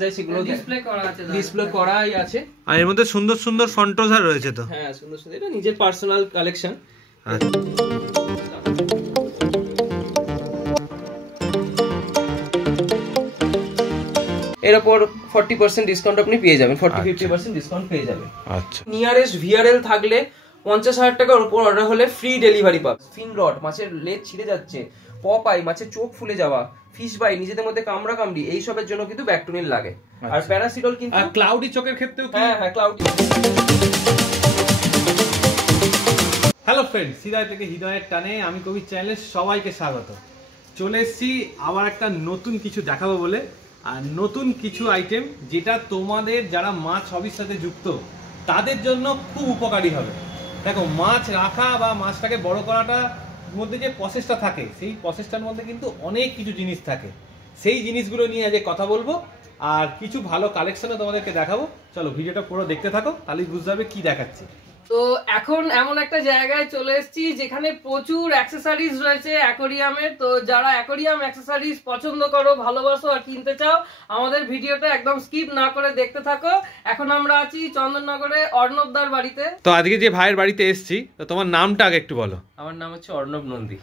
Display করাই আছে আর এর মধ্যে সুন্দর সুন্দর ফন্টোজার রয়েছে তো। হ্যাঁ সুন্দর সুন্দর, এটা নিজের পার্সোনাল কালেকশন। এর উপর 40% ডিসকাউন্ট আপনি পেয়ে যাবেন, 40-50% ডিসকাউন্ট পেয়ে যাবেন। আচ্ছা, নিয়ারেস্ট ভিআরএল থাকলে 50,000 টাকার উপর অর্ডার হলে ফ্রি ডেলিভারি পাবে। ফিন রড, মাছের লেজ ছিঁড়ে যাচ্ছে, পপ আই, মাছের চোখ ফুলে যাওয়া, ফিশ বাই, নিজেদের মধ্যে কামড়া কামড়ি, এই সবের জন্য কিন্তু ব্যাকটোনিল লাগে। আর প্যারাসিটল কিন্তু ক্লাউডি চোখের ক্ষেত্রেও। হ্যাঁ ক্লাউডি। হ্যালো ফ্রেন্ডস, হৃদয় থেকে হৃদয়ের টানে আমি কবি চ্যানেলে সবাইকে স্বাগত। চলে এসেছি আবার একটা নতুন কিছু দেখাবো বলে, আর নতুন কিছু আইটেম যেটা তোমাদের যারা মাছ হবির সাথে যুক্ত তাদের জন্য খুব উপকারী হবে। দেখো, মাছ রাখা বা মাছটাকে বড় করাটার মধ্যে যে প্রসেসটা থাকে, সেই প্রসেসটার মধ্যে কিন্তু অনেক কিছু জিনিস থাকে। সেই জিনিসগুলো নিয়ে আজকে কথা বলবো আর কিছু ভালো কালেকশনও তোমাদেরকে দেখাবো। চলো ভিডিওটা পুরো দেখতে থাকো, তাহলেই বুঝতে হবে কি দেখাচ্ছি। তো এখন এমন একটা জায়গায় চলে এসেছি যেখানে প্রচুর অ্যাক্সেসরিজ রয়েছে অ্যাকোরিয়ামের। তো যারা অ্যাকোরিয়াম অ্যাক্সেসরিজ পছন্দ করো, ভালোবাসো আর কিনতে চাও, আমাদের ভিডিওটা একদম স্কিপ না করে দেখতে থাকো। এখন আমরা আছি চন্দননগরে অর্ণবদার বাড়িতে। তো আজকে যে ভাইয়ের বাড়িতে এসেছি, তো তোমার নামটা আগে একটু বলো। আমার নাম হচ্ছে অর্ণব নন্দী।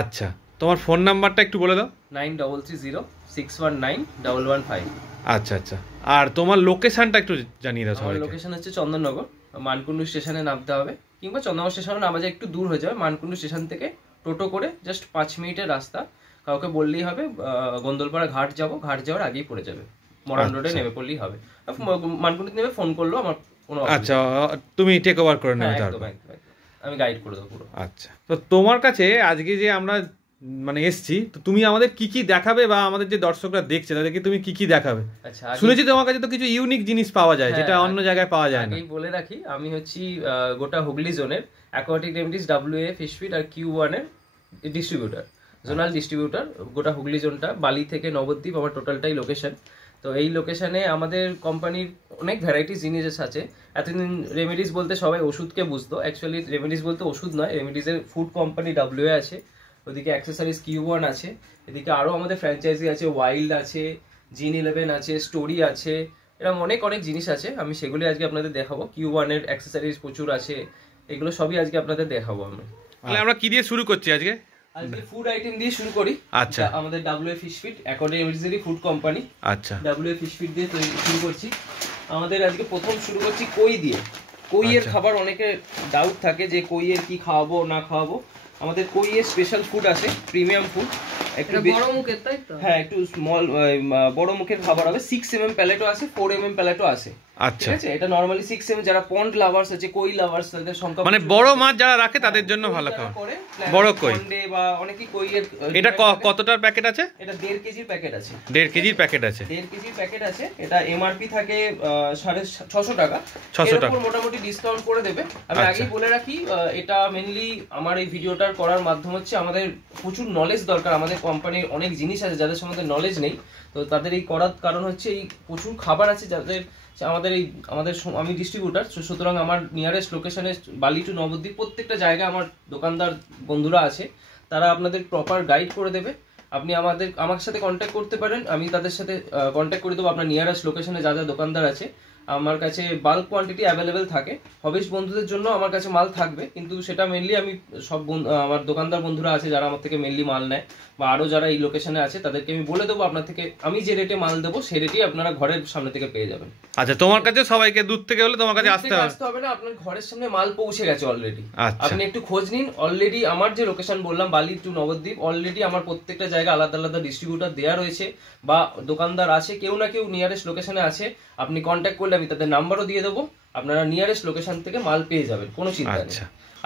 আচ্ছা, তোমার ফোন নাম্বারটা একটু বলে দাও। 9330619115। আচ্ছা আচ্ছা, আর তোমার লোকেশনটা একটু জানিয়ে দাও সবাইকে। লোকেশন হচ্ছে চন্দননগর, মানকুণ্ডু স্টেশনে নামতে হবে, কিংবা চন্দননগর স্টেশনে নামা যায় একটু দূর হয়ে যাবে। মানকুণ্ডু স্টেশন থেকে টোটো করে জাস্ট 5 মিনিটের রাস্তা, কাউকে বললেই হবে গন্দলপাড়া ঘাট যাব, ঘাট যাওয়ার আগেই পড়ে যাবে, মরান রোডে নেমে পড়লেই হবে। মানকুণ্ডুতে নেমে ফোন করলো আমার কোনো। আচ্ছা, তুমি টেক ওভার করে নেবে, আমি গাইড করে দেবো পুরো। আচ্ছা, তো তোমার কাছে আজকে যে আমরা মানে এসছি, তো তুমি আমাদের কি কি দেখাবে বা আমাদের যে দর্শকরা দেখছে তাদেরকে তুমি কি কি দেখাবে? আচ্ছা, শুনেছি তোমার কাছে তো কিছু ইউনিক জিনিস পাওয়া যায় যেটা অন্য জায়গায় পাওয়া যায় না। এই বলে রাখি, আমি হচ্ছি গোটা হুগলি জোনের aquatic remedies WA fish feed আর Q1 এর ডিস্ট্রিবিউটর, জোনাল ডিস্ট্রিবিউটর। গোটা হুগলি জোনটা, বালি থেকে নবদ্বীপ আমার টোটালটাই লোকেশন। তো এই লোকেশনে আমাদের কোম্পানির অনেক ভ্যারাইটিস জিনিস আছে। এতদিন রেমেডিস বলতে সবাই ওষুধকে বুঝতো, অ্যাকচুয়ালি রেমেডিস বলতে ওষুধ নয়, রেমেডিসের ফুড কোম্পানি WA আছে, ওদিকে অ্যাক্সেসরিজ Q1 আছে, এদিকে আরও আমাদের ফ্র্যাঞ্চাইজি আছে, ওয়াইল্ড আছে, জিন11 আছে, স্টোরি আছে, এরকম অনেক অনেক জিনিস আছে। আমি সেগুলি আজকে আপনাদের দেখাবো। Q1 এর অ্যাক্সেসরিজ প্রচুর আছে, এগুলো সবই আজকে আপনাদের দেখাবো। আমরা কি দিয়ে শুরু করছি আজকে? আজকে ফুড আইটেম দিয়ে শুরু করি। আচ্ছা, আমাদের WA ফিশ ফিড অ্যাকর্ডিং রেমেডিসেরই ফুড কোম্পানি। আচ্ছা, WA ফিশ ফিড দিয়ে শুরু করছি। আমাদের আজকে প্রথম শুরু করছি কই দিয়ে। কইয়ের খাবার অনেকে ডাউট থাকে যে কইয়ের কি খাওয়াবো না খাওয়াবো। আমাদের কইয়ের স্পেশাল ফুড আছে, প্রিমিয়াম ফুড, একটু বড় মুখের, তাই তো? হ্যাঁ, একটু স্মল বড় মুখের খাবার হবে। 6mm প্যালেটও আছে, 4mm প্যালেটও আছে। আচ্ছা, ঠিক আছে, এটা নরমালি 6mm, যারা পন্ড লাভার্স আছে, কই লাভার্স, তাদের সংখ্যা মানে বড় মাছ যারা রাখে তাদের জন্য ভালো খাবার, বড় কই বা অনেকেই কইয়ের। এটা কতটার প্যাকেট আছে? এটা 1.5 কেজির প্যাকেট আছে। 1.5 কেজির প্যাকেট আছে। 1.5 কেজির প্যাকেট আছে। এটা MRP থাকে 650 টাকা। 600 টাকা মোটামুটি ডিসকাউন্ট করে দেবে। আমি আগেই বলে রাখি, এটা মেইনলি আমার এই ভিডিওটার করার মাধ্যম হচ্ছে আমাদের প্রচুর নলেজ দরকার। আমাদের কোম্পানির অনেক জিনিস আছে যাদের সম্বন্ধে নলেজ নেই, তো তাদের এই করার কারণ হচ্ছে এই প্রচুর খাবার আছে যাদের আমি ডিস্ট্রিবিউটার, সুতরাং আমার নিয়ারেস্ট লোকেশনে বালি টু নবদ্বীপ প্রত্যেকটা জায়গায় আমার দোকানদার বন্ধুরা আছে, তারা আপনাদের প্রপার গাইড করে দেবে। আপনি আমার সাথে কন্ট্যাক্ট করতে পারেন, আমি তাদের সাথে কন্ট্যাক্ট করে দেবো। আপনার নিয়ারেস্ট লোকেশনে যা যা দোকানদার আছে, আমার কাছে বাল্ক কোয়ান্টিটি অ্যাভেলেবেল থাকে। হবিস বন্ধুদের জন্য আমার কাছে মাল থাকবে, কিন্তু সেটা মেনলি আমি সব আমার দোকানদার বন্ধুরা আছে যারা আমার থেকে মেনলি মাল নেয়, বা আরও যারা এই লোকেশনে আছে তাদেরকে আমি বলে দেবো আপনার থেকে আমি যে রেটে মাল দেবো সেই রেটেই আপনারা ঘরের সামনে থেকে পেয়ে যাবেন। আচ্ছা, তোমার কাছে সবাইকে দূর থেকে হলে তোমার কাছে আসতে হবে না, আপনার ঘরের সামনে মাল পৌঁছে গেছে অলরেডি। আপনি একটু খোঁজ নিন, অলরেডি আমার যে লোকেশন বললাম বালি টু নবদ্বীপ, অলরেডি আমার প্রত্যেকটা জায়গা আলাদা আলাদা ডিস্ট্রিবিউটার দেওয়া রয়েছে বা দোকানদার আছে, কেউ না কেউ নিয়ারেস্ট লোকেশনে আছে। আপনি কন্ট্যাক্ট করলে আমি তাদের নাম্বারও দিয়ে দেবো, আপনারা নিয়ারেস্ট লোকেশন থেকে মাল পেয়ে যাবেন, কোনো চিন্তা নেই।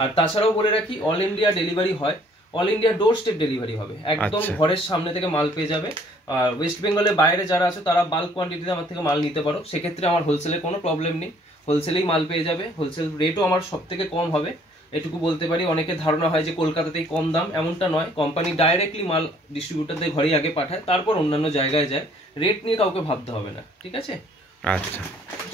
আর তাছাড়াও বলে রাখি, অল ইন্ডিয়া ডেলিভারি হয়, অল ইন্ডিয়া ডোর স্টেপ ডেলিভারি হবে, একদম ঘরের সামনে থেকে মাল পেয়ে যাবে। আর ওয়েস্ট বেঙ্গলের বাইরে যারা আছে তারা বাল্ক কোয়ান্টিটিতে আমার থেকে মাল নিতে পারো, সেক্ষেত্রে আমার হোলসেলের কোনো প্রবলেম নেই, হোলসেলেই মাল পেয়ে যাবে। হোলসেল রেটও আমার সব থেকে কম হবে, এটুকু বলতে পারি। অনেকের ধারণা হয় যে কলকাতাতেই কম দাম, এমনটা নয়। কোম্পানি ডাইরেক্টলি মাল ডিস্ট্রিবিউটারদের ঘরেই আগে পাঠায়, তারপর অন্যান্য জায়গায় যায়। রেট নিয়ে কাউকে ভাবতে হবে না, ঠিক আছে? আচ্ছা,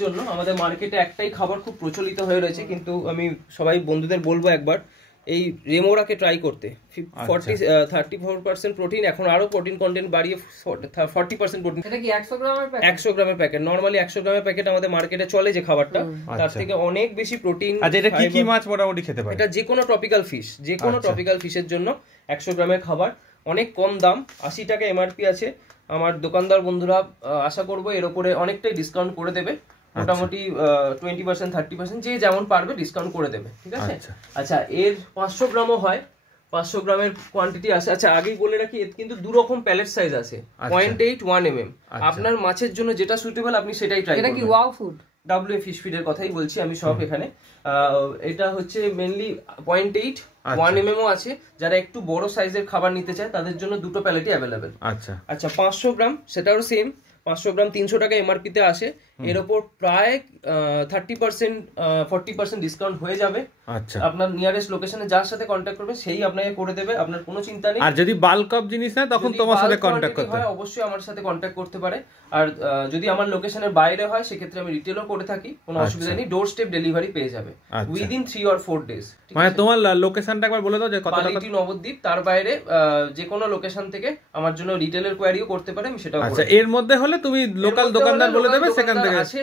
জন্য আমাদের মার্কেটে একটাই খাবার খুব প্রচলিত হয়ে রয়েছে, কিন্তু আমি সবাই বন্ধুদের বলবো একবার এই রেমোরাকে ট্রাই করতে। 34% প্রোটিন, এখন আরো প্রোটিন কন্টেন্ট বাড়িয়ে 40% প্রোটিন। এটা কি 100 গ্রামের প্যাকেট? 100 গ্রামের প্যাকেট। নরমালি 100 গ্রামের প্যাকেট আমাদের মার্কেটে চলে যে খাবারটা, তার থেকে অনেক বেশি প্রোটিন। আচ্ছা, এটা কি কি মাছ মোটামুটি খেতে পারে? এটা যে কোনো ট্রপিক্যাল ফিশ, যে কোনো ট্রপিক্যাল ফিশের জন্য 100 গ্রামের খাবার। অনেক কম দাম, 80 টাকা এমআরপি আছে। আমার দোকানদার বন্ধুরা আশা করবো এর উপরে অনেকটাই ডিসকাউন্ট করে দেবে, মোটামুটি 20% 30% যে যেমন পারবে ডিসকাউন্ট করে দেবে, ঠিক আছে? আচ্ছা, এর 500 গ্রামও হয়, 500 গ্রামের কোয়ান্টিটি আছে। আচ্ছা, আগেই বলে রাখি এর কিন্তু দু রকম প্যালেট সাইজ আছে, 0.8 1 mm। আপনার মাছের জন্য যেটা সুটেবল আপনি সেটাই ট্রাই করবেন। এটা কি ওয়াও ফুড? ডাব্লিউ ফিশ ফিডের কথাই বলছি আমি সব এখানে। এটা হচ্ছে মেইনলি 0.8 1 mm ও আছে। যারা একটু বড় সাইজের খাবার নিতে চায় তাদের জন্য দুটো প্যালেটই অ্যাভেলেবেল। আচ্ছা আচ্ছা, 500 গ্রাম সেটাও সেম, 500 গ্রাম 300 টাকা এমআরপি তে আসে। এর উপর প্রায় 30% 40% ডিসকাউন্ট হয়ে যাবে। আচ্ছা, আপনার নিয়ারেস্ট লোকেশনে যার সাথে কন্টাক্ট করবে সেই আপনাকে করে দেবে, আপনার কোনো চিন্তা নেই। আর যদি বাল্ক অফ জিনিস না তখন তোমার সাথে কন্টাক্ট করতে হয়, অবশ্যই আমার সাথে কন্টাক্ট করতে পারে। আর যদি আমার লোকেশনের বাইরে হয় সেক্ষেত্রে আমি রিটেলও করে থাকি, কোনো অসুবিধা নেই। ডোর স্টেপ ডেলিভারি পেয়ে যাবে উইদিন 3 or 4 days। মানে তোমার লোকেশনটা একবার বলে দাও যে কত টাকা। নবদ্বীপ, তার বাইরে যে কোনো লোকেশন থেকে আমার জন্য রিটেলের কোয়ারিও করতে পারে, আমি সেটাও। আচ্ছা, এর মধ্যে হলে তুমি লোকাল দোকানদার বলে দেবে, সেখান থেকে আছে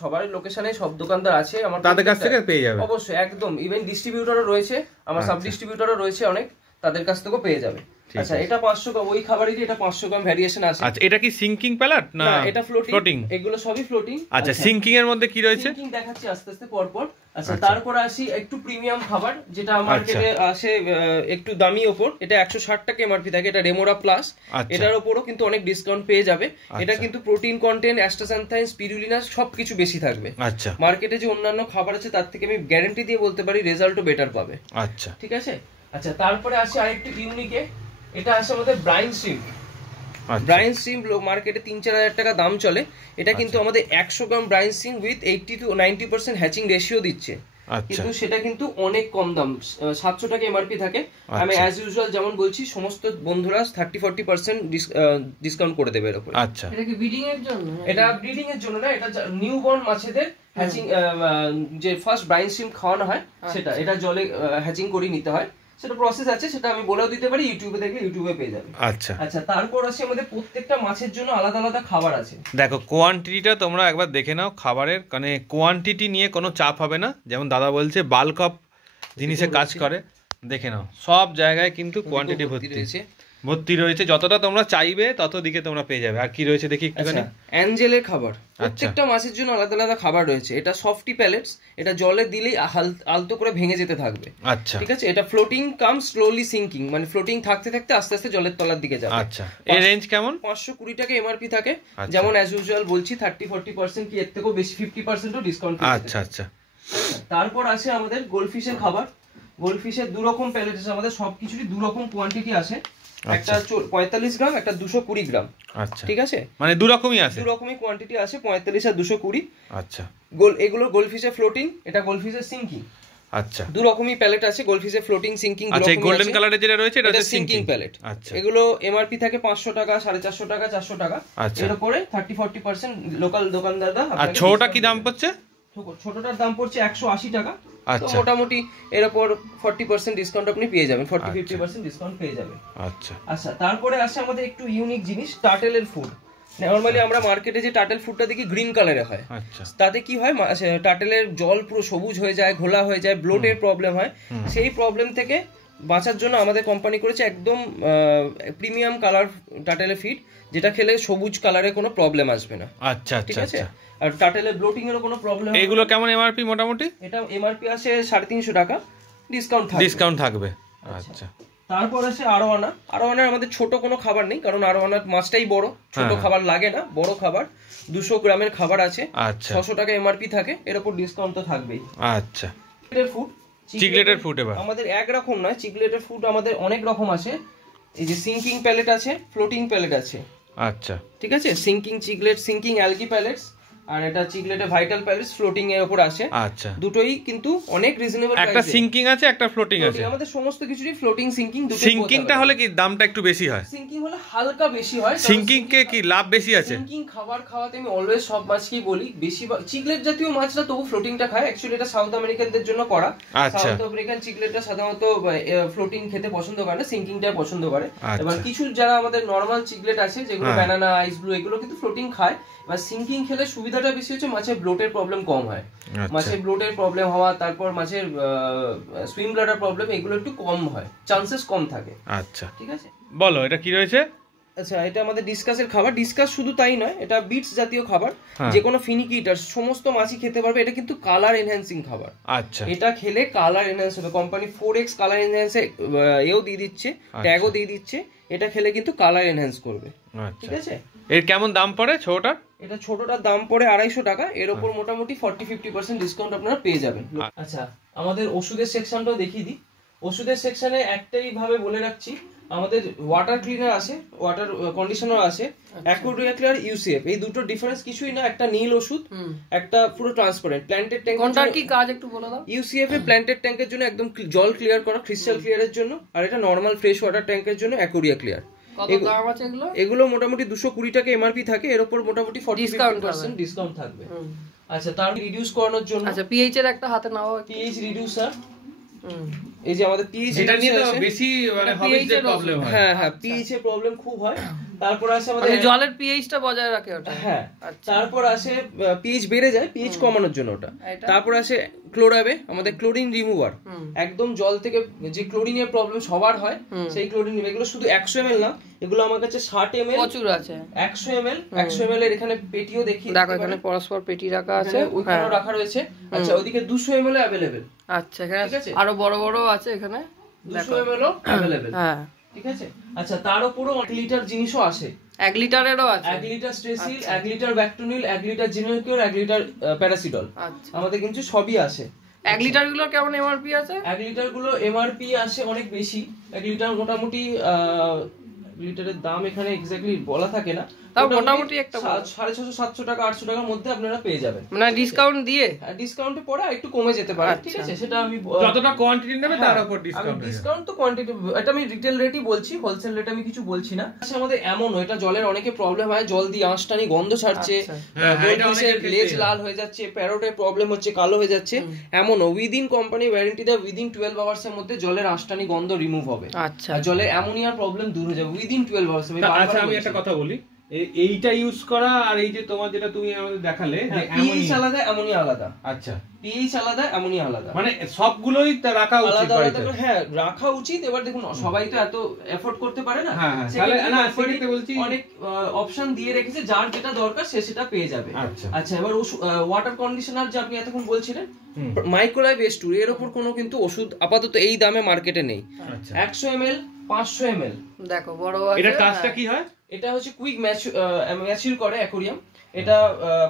সবার লোকেশনে সব দোকানদার আছে আমার, তাদের কাছ থেকে পেয়ে যাবে অবশ্যই একদম। ইভেন ডিস্ট্রিবিউটরও রয়েছে আমার, সাব ডিস্ট্রিবিউটরও রয়েছে অনেক, তাদের কাছ থেকেও পেয়ে যাবে। আচ্ছা, এটা 500 গ্রাম, ওই খাবারেরই এটা 500 গ্রাম ভ্যারিয়েশন আছে। আচ্ছা, এটা কি সিঙ্কিং প্যালেট না এটা ফ্লোটিং? এগুলো সবই ফ্লোটিং। আচ্ছা, সিঙ্কিং এর মধ্যে কি রয়েছে সিঙ্কিং দেখাচ্ছি আস্তে আস্তে পর পর। আচ্ছা, তারপর আসি একটু প্রিমিয়াম খাবার যেটা মার্কেটে আসে একটু দামি ওপর। এটা 160 টাকা এমআরপি থাকে, এটা রেমোরা প্লাস। এটার উপরও কিন্তু অনেক ডিসকাউন্ট পেয়ে যাবে। এটা কিন্তু প্রোটিন কন্টেন্ট, অ্যাস্টাসান্থাইন, স্পিরুলিনা সবকিছু বেশি থাকবে। আচ্ছা, মার্কেটে যে অন্যান্য খাবার আছে তার থেকে আমি গ্যারান্টি দিয়ে বলতে পারি রেজাল্টও বেটার পাবে। আচ্ছা, ঠিক আছে। আচ্ছা, তারপরে আসে আরেকটু ইউনিকে, এটা আসে আমাদের ব্রাইন শ্রিম্প। ব্রাইন শ্রিম্প মার্কেটে 3-4 হাজার টাকা দাম চলে। এটা কিন্তু আমাদের 100 gram brine shrimp with 80 to 90% hatching ratio দিচ্ছে, কিন্তু সেটা কিন্তু অনেক কম দাম, 700 টাকা এমআরপি থাকে। আমি অ্যাজ ইউজুয়াল যেমন বলছি, সমস্ত বন্ধুরা 30-40% ডিসকাউন্ট করে দেবে এর উপর। আচ্ছা, এটা কি ব্রিডিং এর জন্য? এটা ব্রিডিং এর জন্য না, এটা নিউবর্ন মাছেদের হ্যাচিং, যে ফার্স্ট ব্রাইন শ্রিম্প খাওয়ানো হয় সেটা, এটা জলে হ্যাচিং করে নিতে হয়, সেটা প্রসেস আছে, সেটা আমি বলেও দিতে পারি, ইউটিউবে দেখলে ইউটিউবে পেয়ে যাবে। আচ্ছা আচ্ছা, তারপর আছে আমাদের প্রত্যেকটা মাছের জন্য আলাদা আলাদা খাবার আছে। দেখো কোয়ান্টিটিটা তোমরা একবার দেখে নাও খাবারের, মানে কোয়ান্টিটি নিয়ে কোনো চাপ হবে না। যেমন দাদা বলছে বাল্ক অফ জিনিসে কাজ করে, দেখে নাও সব জায়গায় কিন্তু কোয়ান্টিটি ভর্তি রয়েছে, যতটা তোমরা চাইবে তত দিকে তোমরা পেয়ে যাবে। আর কি রয়েছে দেখি একটুখানি। অ্যাঞ্জেলের খাবার, প্রত্যেকটা মাছের জন্য আলাদা আলাদা খাবার রয়েছে। এটা সফটি প্যালেটস, এটা জলে দিলেই আলতো করে ভেঙে যেতে থাকবে। আচ্ছা, ঠিক আছে। এটা ফ্লোটিং কাম স্লোলি সিঙ্কিং, মানে ফ্লোটিং থাকতে থাকতে আস্তে আস্তে জলের তলার দিকে যাবে। আচ্ছা, এর রেঞ্জ কেমন? 520 টাকা এমআরপি থাকে। যেমন অ্যাজ ইউজুয়াল বলছি 30-40% কি এর থেকেও বেশি 50%ও ডিসকাউন্ট। আচ্ছা আচ্ছা, তারপর আসে আমাদের গোল্ডফিশের খাবার। গোল্ডফিশের দু রকম প্যালেট আছে আমাদের, সবকিছুরই দু রকম কোয়ান্টিটি আছে। একটা 45 গ্রাম, একটা 220 গ্রাম। আচ্ছা, ঠিক আছে, মানে দু রকমই আছে, দু রকমই কোয়ান্টিটি আছে, 45 আর 220। আচ্ছা, এগুলো গোল্ডফিশের ফ্লোটিং, এটা গোল্ডফিশের সিঙ্কিং। আচ্ছা, দু রকমই প্যালেট আছে, গোল্ডফিশের ফ্লোটিং, সিঙ্কিং। আচ্ছা, গোল্ডেন কালারে যেটা রয়েছে এটা হচ্ছে সিঙ্কিং প্যালেট। আচ্ছা, এগুলো এমআরপি থাকে 500 টাকা, 450 টাকা, 400 টাকা। এর উপরে 30-40% লোকাল দোকানদাররা। আর ছোটটা কি দাম পড়ছে? ছোটটার দাম পড়ছে 180 টাকা। তো মোটামুটি এর উপর 40% ডিসকাউন্ট আপনি পেয়ে যাবেন, 40-50% ডিসকাউন্ট পেয়ে যাবেন। আচ্ছা আচ্ছা, তারপরে আসে আমাদের একটু ইউনিক জিনিস, টার্টেলের ফুড। নরমালি আমরা মার্কেটে যে টার্টেল ফুডটা দেখি গ্রিন কালারে হয়, তাতে কি হয় টার্টেলের জল পুরো সবুজ হয়ে যায়, ঘোলা হয়ে যায়, ব্লোটের প্রবলেম হয়। সেই প্রবলেম থেকে বাঁচার জন্য আমাদের কোম্পানি করেছে একদম প্রিমিয়াম কালার টার্টেলের ফিড, যেটা খেলে সবুজ কালারে কোনো প্রবলেম আসবে না। আচ্ছা, ঠিক আছে। আর টার্টেলের ব্লোটিং এরও কোনো প্রবলেম। এগুলো কেমন এমআরপি? মোটামুটি এটা এমআরপি আসে 350 টাকা, ডিসকাউন্ট থাকবে। আচ্ছা, তারপর আসে আরোয়ানা। আরোয়ানার আমাদের ছোট কোনো খাবার নেই, কারণ আরোয়ানার মাছটাই বড়, ছোট খাবার লাগে না, বড় খাবার 200 গ্রামের খাবার আছে। 600 টাকা এমআরপি থাকে, এর উপর ডিসকাউন্ট তো থাকবেই। আচ্ছা, ফুড, চিকলেটের ফুড এবার আমাদের এক রকম নয়, চিকলেটের ফুড আমাদের অনেক রকম আছে। এই যে সিঙ্কিং প্যালেট আছে, ফ্লোটিং প্যালেট আছে। আচ্ছা, ঠিক আছে। Sinking chiclet, sinking algae pellets, আর এটা চিকলেটে ভাইটাল প্যালেস ফ্লোটিং এর উপর আসে। আচ্ছা, দুটোই কিন্তু অনেক রিজনেবল প্রাইসে। একটা সিঙ্কিং আছে, একটা ফ্লোটিং আছে। আমাদের সমস্ত কিছুরই ফ্লোটিং সিঙ্কিং দুটো। সিঙ্কিংটা হলে কি দামটা একটু বেশি হয়? সিঙ্কিং হলে হালকা বেশি হয়। সিঙ্কিং কে কি লাভ বেশি আছে? সিঙ্কিং খাবার খাওয়াতে আমি অলওয়েজ সব মাছকেই বলি বেশি চিকলেট জাতীয় মাছটা তবু ফ্লোটিংটা খায়। অ্যাকচুয়ালি এটা সাউথ আমেরিকানদের জন্য করা। সাউথ আমেরিকান চিকলেটটা সাধারণত ফ্লোটিং খেতে পছন্দ করে না, সিঙ্কিংটা পছন্দ করে। এবার কিছু যারা আমাদের নরমাল চিকলেট আছে যেগুলো ব্যানানা, আইস ব্লু এগুলো কিন্তু ফ্লোটিং খায়। এবার সিঙ্কিং খেলে সুবিধাটা বেশি হচ্ছে মাছের ব্লোটের প্রবলেম কম হয়। মাছের ব্লোটের প্রবলেম হওয়া, তারপর মাছের সুইম ব্লাডার প্রবলেম এগুলো একটু কম হয়, চান্সেস কম থাকে। আচ্ছা, ঠিক আছে, বলো এটা কি রয়েছে? আচ্ছা, এটা আমাদের ডিসকাসের খাবার। ডিসকাস শুধু তাই নয়, এটা বিটস জাতীয় খাবার, যে কোনো ফিনিকি ইটার সমস্ত মাছই খেতে পারবে। এটা কিন্তু কালার এনহ্যান্সিং খাবার। আচ্ছা, এটা খেলে কালার এনহ্যান্স হবে। কোম্পানি 4x কালার এনহ্যান্সে এও দিয়ে দিচ্ছে, ট্যাগও দিয়ে দিচ্ছে। এটা খেলে কিন্তু কালার এনহ্যান্স করবে। ঠিক আছে, এর কেমন দাম পড়ে ছোটটা? এটা ছোটটার দাম পড়ে 250 টাকা। এর উপর মোটামুটি 40-50% ডিসকাউন্ট আপনারা পেয়ে যাবেন। আচ্ছা, আমাদের ওষুধের সেকশনটাও দেখিয়ে দিই। ওষুধের সেকশনে একটাই ভাবে বলে রাখছি, আমাদের ওয়াটার ক্লিনার আছে, ওয়াটার কন্ডিশনার আছে, অ্যাকোয়ারিয়া ক্লিয়ার, ইউসিএফ। এই দুটো ডিফারেন্স কিছুই না। একটা নীল ওষুধ, একটা পুরো ট্রান্সপারেন্ট। প্ল্যান্টেড ট্যাঙ্ক কোনটার কি কাজ একটু বলে দাও। ইউসিএফ এ প্ল্যান্টেড ট্যাঙ্কের জন্য একদম জল ক্লিয়ার করা, ক্রিস্টাল ক্লিয়ারের জন্য। আর এটা নরমাল ফ্রেশ ওয়াটার ট্যাঙ্কের জন্য অ্যাকোয়ারিয়া ক্লিয়ার। কত দাম আছে এগুলো? এগুলো মোটামুটি 220 টাকা এমআরপি থাকে। এর উপর মোটামুটি 40% ডিসকাউন্ট থাকবে। আচ্ছা, তার রিডিউস করানোর জন্য আচ্ছা, পিএইচ এর একটা হাতে নাও। পিএইচ রিডিউসার, এই যে আমাদের পিএইচ যেটা নিয়ে তো বেশি মানে হবিজের প্রবলেম হয়। হ্যাঁ হ্যাঁ, পিএইচ এর প্রবলেম খুব হয়। তারপর আসে আমাদের জলের পিএইচটা বজায় রাখে ওটা। হ্যাঁ, তারপর আসে পিএইচ বেড়ে যায়, পিএইচ কমানোর জন্য ওটা। তারপর আসে ক্লোরাবে, আমাদের ক্লোরিন রিমুভার। একদম জল থেকে যে ক্লোরিনের প্রবলেম সবার হয়, সেই ক্লোরিন। এগুলো শুধু 100 ml না, এগুলো আমার কাছে 60 ml প্রচুর আছে। 100 ml এর এখানে পেটিও দেখি, দেখো এখানে পরস্পর পেটি রাখা আছে, ওইখানেও রাখা রয়েছে। আচ্ছা, ওইদিকে 200 ml अवेलेबल। আচ্ছা, এখানে আরো বড় বড় আছে, এখানে 200 ml अवेलेबल। হ্যাঁ, ঠিক আছে। আচ্ছা, তার উপরও 1 লিটার জিনিসও আসে। 1 লিটারেরও আছে। 1 লিটার স্ট্রেসিল, 1 লিটার ব্যাকটোনিল, 1 লিটার জিনোকিউর, 1 লিটার প্যারাসিডল। আচ্ছা, আমাদের কিন্তু সবই আসে। 1 লিটার গুলো কেমন এমআরপি আছে? 1 লিটার গুলো এমআরপি আসে অনেক বেশি। 1 লিটার মোটামুটি লিটারের দাম এখানে এক্স্যাক্টলি বলা থাকে না, তাও মোটামুটি একটা 650-700 টাকা 800 টাকার মধ্যে আপনারা পেয়ে যাবেন। মানে ডিসকাউন্ট দিয়ে, ডিসকাউন্টে পরে একটু কমে যেতে পারে। ঠিক আছে, সেটা আমি যতটা কোয়ান্টিটি নেবে তার উপর ডিসকাউন্ট। ডিসকাউন্ট তো কোয়ান্টিটি, এটা আমি রিটেল রেটই বলছি, হোলসেল রেট আমি কিছু বলছি না। আচ্ছা, আমাদের এমন এটা জলের অনেকে প্রবলেম হয়, জল দিয়ে আঁশটানি গন্ধ ছাড়ছে, লেজ লাল হয়ে যাচ্ছে, প্যারোটের প্রবলেম হচ্ছে, কালো হয়ে যাচ্ছে। এমন উইদিন কোম্পানি ওয়ারেন্টি দেয়, উইদিন 12 আওয়ার্স এর মধ্যে জলের আঁশটানি গন্ধ রিমুভ হবে। আচ্ছা, জলের অ্যামোনিয়ার প্রবলেম দূর হয়ে যাবে উইদিন 12 আওয়ার্স। আচ্ছা, আমি একটা কথা বলি, এইটা ইউজ করা আর এই যে তোমার যেটা তুমি আমাদের দেখালে, পিএইচ আলাদা, অ্যামোনিয়া আলাদা। আচ্ছা, পিএইচ আলাদা, অ্যামোনিয়া আলাদা, মানে সবগুলোই রাখা উচিত বাড়িতে। হ্যাঁ, রাখা উচিত। এবার দেখুন, সবাই তো এত এফোর্ড করতে পারে না। অনেক অপশন দিয়ে রেখেছে, যার যেটা দরকার সে সেটা পেয়ে যাবে। আচ্ছা, এবার ওয়াটার কন্ডিশনার যে আপনি এতক্ষণ বলছিলেন, মাইক্রোলাইভ S2 এর উপর কোনো কিন্তু ওষুধ আপাতত এই দামে মার্কেটে নেই। 100 ml, 500 ml। দেখো বড় আছে। এটা কাজটা কি হয়? এটা হচ্ছে কুইক ম্যাচিউর করে অ্যাকোয়ারিয়াম। এটা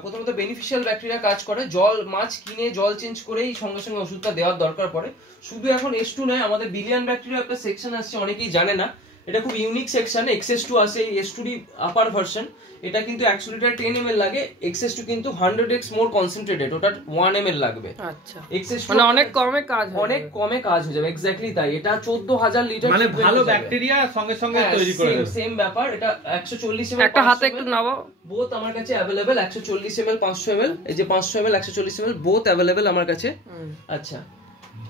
প্রথমত বেনিফিশিয়াল ব্যাকটেরিয়া কাজ করে। জল মাছ কিনে জল চেঞ্জ করেই সঙ্গে সঙ্গে ওষুধটা দেওয়ার দরকার পড়ে। শুধু এখন S2 নয়, আমাদের বিলিয়ন ব্যাকটেরিয়া একটা সেকশন আসছে, অনেকেই জানে না। এটা খুব ইউনিক সেকশন। XS2 আছে, S2D আপার ভার্সন। এটা কিন্তু 100 লিটার 10 ml লাগে। XS2 কিন্তু 100x মোর কনসেন্ট্রেটেড, ওটা 1 ml লাগবে। আচ্ছা, XS2 মানে অনেক কমে কাজ হবে, অনেক কমে কাজ হয়ে যাবে। এক্স্যাক্টলি তাই। এটা 14000 লিটার, মানে ভালো ব্যাকটেরিয়া সঙ্গে সঙ্গে তৈরি করে দেবে। সেম ব্যাপার। এটা 140 ml, একটা হাতে একটু নাও। বোথ আমার কাছে अवेलेबल। 140 ml, 500 ml, এই যে 500 ml, 140 ml বোথ अवेलेबल আমার কাছে। আচ্ছা,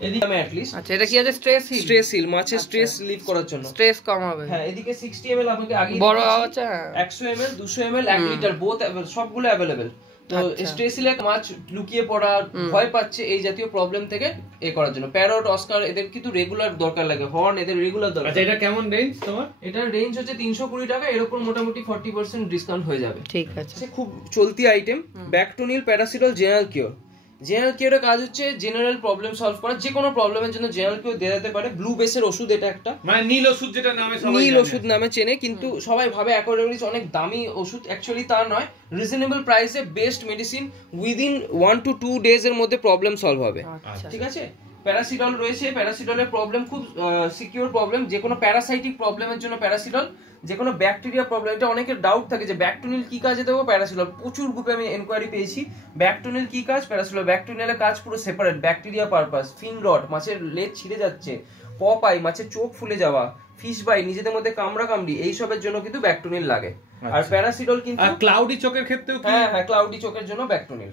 এদিকে আমি অ্যাটলিস্ট। আচ্ছা, এটা কি আছে? স্ট্রেস হিল, মাছের স্ট্রেস লিভ করার জন্য, স্ট্রেস কম হবে। হ্যাঁ, এদিকে 60 ml আপনাকে আগে বড় আছে, 100 ml, 200 ml, 1 লিটার বোথ সবগুলো अवेलेबल। তো স্ট্রেস হিলে মাছ লুকিয়ে পড়া, ভয় পাচ্ছে, এই জাতীয় প্রবলেম থেকে করার জন্য প্যারট, অস্কার এদের কিন্তু রেগুলার দরকার লাগে, হর্ন এদের রেগুলার দরকার। আচ্ছা, এটা কেমন রেঞ্জ তোমার? এটার রেঞ্জ হচ্ছে 320 টাকা। এর উপর মোটামুটি 40% ডিসকাউন্ট হয়ে যাবে। ঠিক আছে, খুব চলতি item. Bactonil, Paracidol, general cure. General কিওরের কাজ হচ্ছে জেনারেল প্রবলেম সলভ করা, যে কোনো প্রবলেমের জন্য জেনারেল কিওর দেওয়া যেতে পারে। ব্লু বেসের ওষুধ এটা একটা, মানে নীল ওষুধ যেটা নামে সবাই নীল ওষুধ নামে চেনে, কিন্তু সবাই ভাবে অ্যাকোয়ারিয়ামিস অনেক দামি ওষুধ। অ্যাকচুয়ালি তা নয়, রিজনেবল প্রাইসে best medicine. Within 1 to 2 days এর মধ্যে প্রবলেম সলভ হবে। ঠিক আছে। প্যারাসিডল রয়েছে। প্যারাসিডলের প্রবলেম খুব সিকিউর প্রবলেম, যে কোনো প্যারাসাইটিক প্রবলেমের জন্য প্যারাসিডল, যে কোনো ব্যাকটেরিয়া প্রবলেম। এটা অনেকের ডাউট থাকে যে ব্যাকটোনিল কি কাজে দেবো, প্যারাসিডল। প্রচুর গ্রুপে আমি এনকোয়ারি পেয়েছি ব্যাকটোনিল কি কাজ, প্যারাসিডল। ব্যাকটোনিলের কাজ পুরো সেপারেট, ব্যাকটেরিয়া পারপাস। ফিন রট, মাছের লেজ ছিঁড়ে যাচ্ছে, পপ আই, মাছের চোখ ফুলে যাওয়া, ফিশ বাই, নিজেদের মধ্যে কামড়া কামড়ি, এইসবের জন্য কিন্তু ব্যাকটোনিল লাগে। আর প্যারাসিডল কিন্তু ক্লাউডি চোখের ক্ষেত্রেও কি? হ্যাঁ, ক্লাউডি চোখের জন্য ব্যাকটোনিল।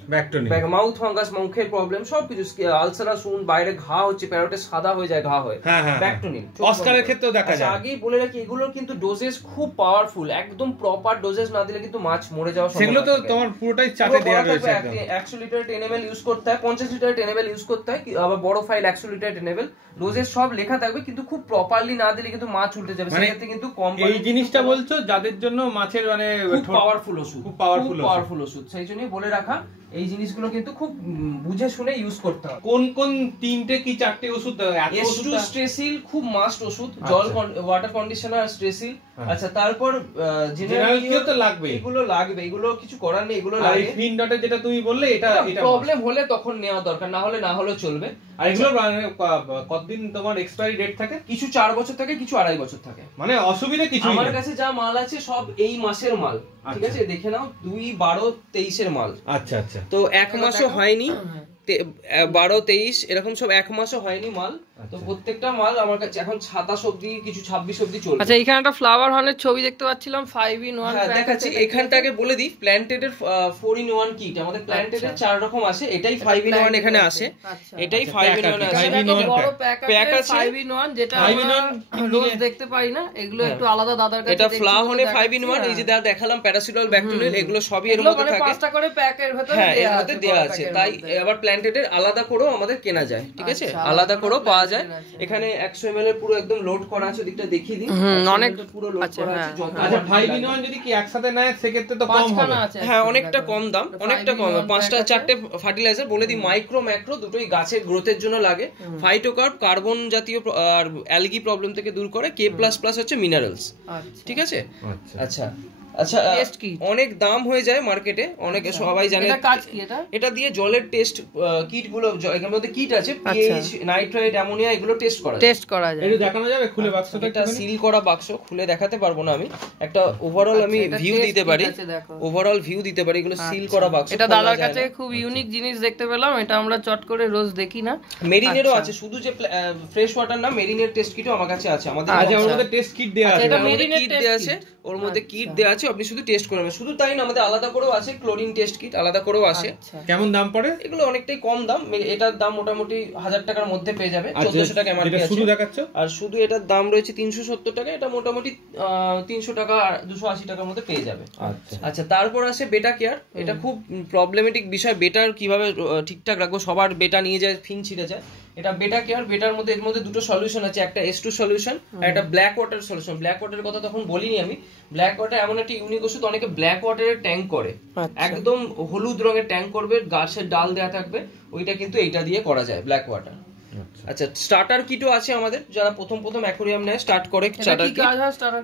মাউথ ফাঙ্গাস, মুখের প্রবলেম, সবকিছু, আলসারাসুন, বাইরে ঘা হচ্ছে, প্যারোটে সাদা হয়ে যায় ঘা হয়, ব্যাকটোনিল। অস্কারের ক্ষেত্রেও দেখা যায়। আগেই বলে রাখি এগুলোর কিন্তু ডোজেস খুব পাওয়ারফুল, একদম প্রপার ডোজেস না দিলে কিন্তু মাছ মরে যাওয়ার সম্ভাবনা। সেগুলো তো তোমার পুরোটাই চাটে দেয়া রয়েছে। 100 লিটার 10 ml ইউজ করতে হয়, 50 লিটার 10 ml ইউজ করতে হয়, আবার বড় ফাইল 100 লিটার 10 ml, ডোজেস সব লেখা থাকবে, কিন্তু খুব প্রপারলি না দিলে কিন্তু মাছ উল্টে যাবে। সেক্ষেত্রে কিন্তু কম। এই জিনিসটা বলছো যাদের জন্য মাছের মানে পাওয়ারফুল ওষুধ, খুব পাওয়ারফুল ওষুধ, সেই জন্যই বলে রাখা এই জিনিসগুলো কিন্তু খুব বুঝে শুনে ইউজ করতে হবে। কোন কোন 3টে কি 4টে ওষুধ? S2 স্ট্রেসিল খুব মাস্ট ওষুধ, জল ওয়াটার কন্ডিশনার স্ট্রেসিল। আচ্ছা, তারপর জেনারেল কি তো লাগবে, এগুলো লাগবে, এগুলো কিছু করার নেই, এগুলো লাগে। ফিন ডটে যেটা তুমি বললে, এটা প্রবলেম হলে তখন নেওয়া দরকার, না হলে চলবে। আর এগুলো কতদিন তোমার এক্সপায়ারি ডেট থাকে? কিছু 4 বছর থাকে, কিছু 2.5 বছর থাকে। মানে অসুবিধা কিছু। আমার কাছে যা মাল আছে সব এই মাসের মাল, ঠিক আছে? দেখে নাও, 2-12-23 এর মাল। আচ্ছা আচ্ছা। তো 1 মাসও হয়নি, 12-23 এরকম সব 1 মাসও হয়নি মাল। তো প্রত্যেকটা মাল আমার কাছে এখন 27 অবধি, কিছু 26 অবধি চলছে। আচ্ছা, এখানে একটা ফ্লাওয়ার হর্নের ছবি দেখতে পাচ্ছিলাম, 5-in-1 প্যাক দেখাচ্ছি। এখানটাকে বলে দিই, প্ল্যান্টেড এর 4-in-1 কিট। আমাদের প্ল্যান্টেড এর 4 রকম আছে, এটাই 5-in-1 এখানে আসে, এটাই 5-in-1 আছে। বড় প্যাক আছে 5-in-1, যেটা আমরা রোজ দেখতে পাই না, এগুলো একটু আলাদা দাদার কাছে। এটা ফ্লাহনে 5-in-1, এই যে দেখালাম প্যারাসিডল, ব্যাকটোনিল, এগুলো সবই এর মধ্যে থাকে। 5টা করে প্যাকের ভিতরে দেয়া আছে, তাই আবার প্ল্যান্টেড এর আলাদা করেও আমাদের কেনা যায়, ঠিক আছে? আলাদা করেও পাওয়া যায়। এখানে 100 ml এর পুরো একদম লোড করা আছে, দিকটা দেখিয়ে দিই। অনেক পুরো লোড করা আছে। আচ্ছা, 5-in-1 যদি কি একসাথে নেয় সেক্ষেত্রে তো কম হবে। হ্যাঁ, অনেকটা কম দাম, অনেকটা কম। 5টা-4টে ফার্টিলাইজার বলে দিই, মাইক্রো ম্যাক্রো দুটোই গাছের গ্রোথের জন্য লাগে। ফাইটোকার্ব কার্বন জাতীয় আর অ্যালগি প্রবলেম থেকে দূর করে, K++ হচ্ছে মিনারেলস, ঠিক আছে? আচ্ছা আচ্ছা, অনেক দাম হয়ে যায় মার্কেটে, অনেকে সবাই জানে। এটা দিয়ে জলের টেস্ট কিট গুলো, এর মধ্যে কিট আছে, পিএইচ, নাইট্রেট, অ্যামোনিয়া, এগুলো টেস্ট করা যায়। এটা দেখানো যাবে খুলে বাক্সটা? এটা সিল করা বাক্স, খুলে দেখাতে পারবো না আমি, একটা ওভারঅল আমি ভিউ দিতে পারি, এগুলো সিল করা বাক্স। এটা দাদার কাছে খুব ইউনিক জিনিস দেখতে পেলাম, এটা আমরা চট করে রোজ দেখি না। মেরিনেরও আছে, শুধু যে ফ্রেশ ওয়াটার না, মেরিনের টেস্ট কিটও আমার কাছে আছে। আমাদের টেস্ট কিট দেয়া আছে, এটা মেরিনের কিট দেয়া আছে, ওর মধ্যে কিট দেয়া আছে, আপনি শুধু টেস্ট করবেন। শুধু তাই না, আমাদের আলাদা করেও আছে ক্লোরিন টেস্ট কিট, আলাদা করেও আসে। কেমন দাম পড়ে? এগুলো অনেকটাই কম দাম, এটার দাম মোটামুটি 1000 টাকার মধ্যে পেয়ে যাবে, 1400 টাকা এমআরপি আছে। শুধু দেখাচ্ছো? আর শুধু এটার দাম রয়েছে 370 টাকা, এটা মোটামুটি 300 টাকা 280 টাকার মধ্যে পেয়ে যাবে। আচ্ছা, তারপর আসে বেটা কেয়ার। এটা খুব প্রবলেমেটিক বিষয়, বেটার কিভাবে ঠিকঠাক রাখবো, সবার বেটা নিয়ে যায়, ফিন ছিঁড়ে যায়। এটা বেটা কেয়ার, বেটার মধ্যে এর মধ্যে দুটো সলিউশন আছে, একটা S2 সলিউশন আর একটা ব্ল্যাক ওয়াটার সলিউশন। ব্ল্যাক ওয়াটারের কথা তখন বলিনি আমি। ব্ল্যাক ওয়াটার এমন একটা ইউনিক ওষুধ, অনেকে ব্ল্যাক ওয়াটারের ট্যাঙ্ক করে, একদম হলুদ রঙের ট্যাঙ্ক করবে, গাছের ডাল দেয়া থাকবে, ওইটা কিন্তু এইটা দিয়ে করা যায়, ব্ল্যাক ওয়াটার। আচ্ছা, স্টার্টার কিটও আছে আমাদের, যারা প্রথম অ্যাকোয়ারিয়াম নেয়, স্টার্ট করে।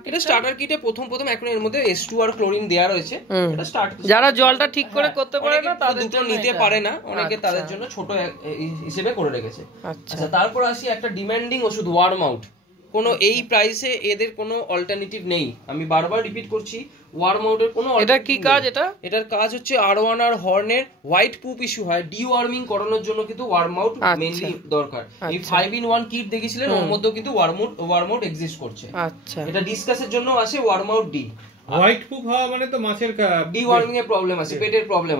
এটা স্টার্টার কিটে প্রথম অ্যাকোয়ারিয়াম, এর মধ্যে S2 আর ক্লোরিন দেয়া রয়েছে। এটা স্টার্ট, যারা জলটা ঠিক করে করতে পারে না, তাদের দুটো নিতে পারে না, অনেকে তাদের জন্য ছোট হিসেবে করে রেখেছে। আচ্ছা, তারপর আসি একটা ডিমান্ডিং ওষুধ, ওয়ার্ম আউট। কোনো এই প্রাইসে এদের কোনো অল্টারনেটিভ নেই, আমি বারবার রিপিট করছি, ওয়ার্ম আউটের কোনো। এটা কি কাজ? এটার কাজ হচ্ছে R1 আর হর্নের হোয়াইট পুপ ইস্যু হয়, ডিওয়ার্মিং করানোর জন্য কিন্তু ওয়ার্ম আউট মেইনলি দরকার। এই 5-in-1 কিট দেখেছিলেন, ওর মধ্যেও কিন্তু ওয়ার্ম আউট এক্সিস্ট করছে। আচ্ছা, এটা ডিসকাসের জন্য আসে ওয়ার্ম আউট ডি। হোয়াইট পুপ হওয়া মানে তো মাছের ডিওয়ার্মিং এর প্রবলেম আছে, পেটের প্রবলেম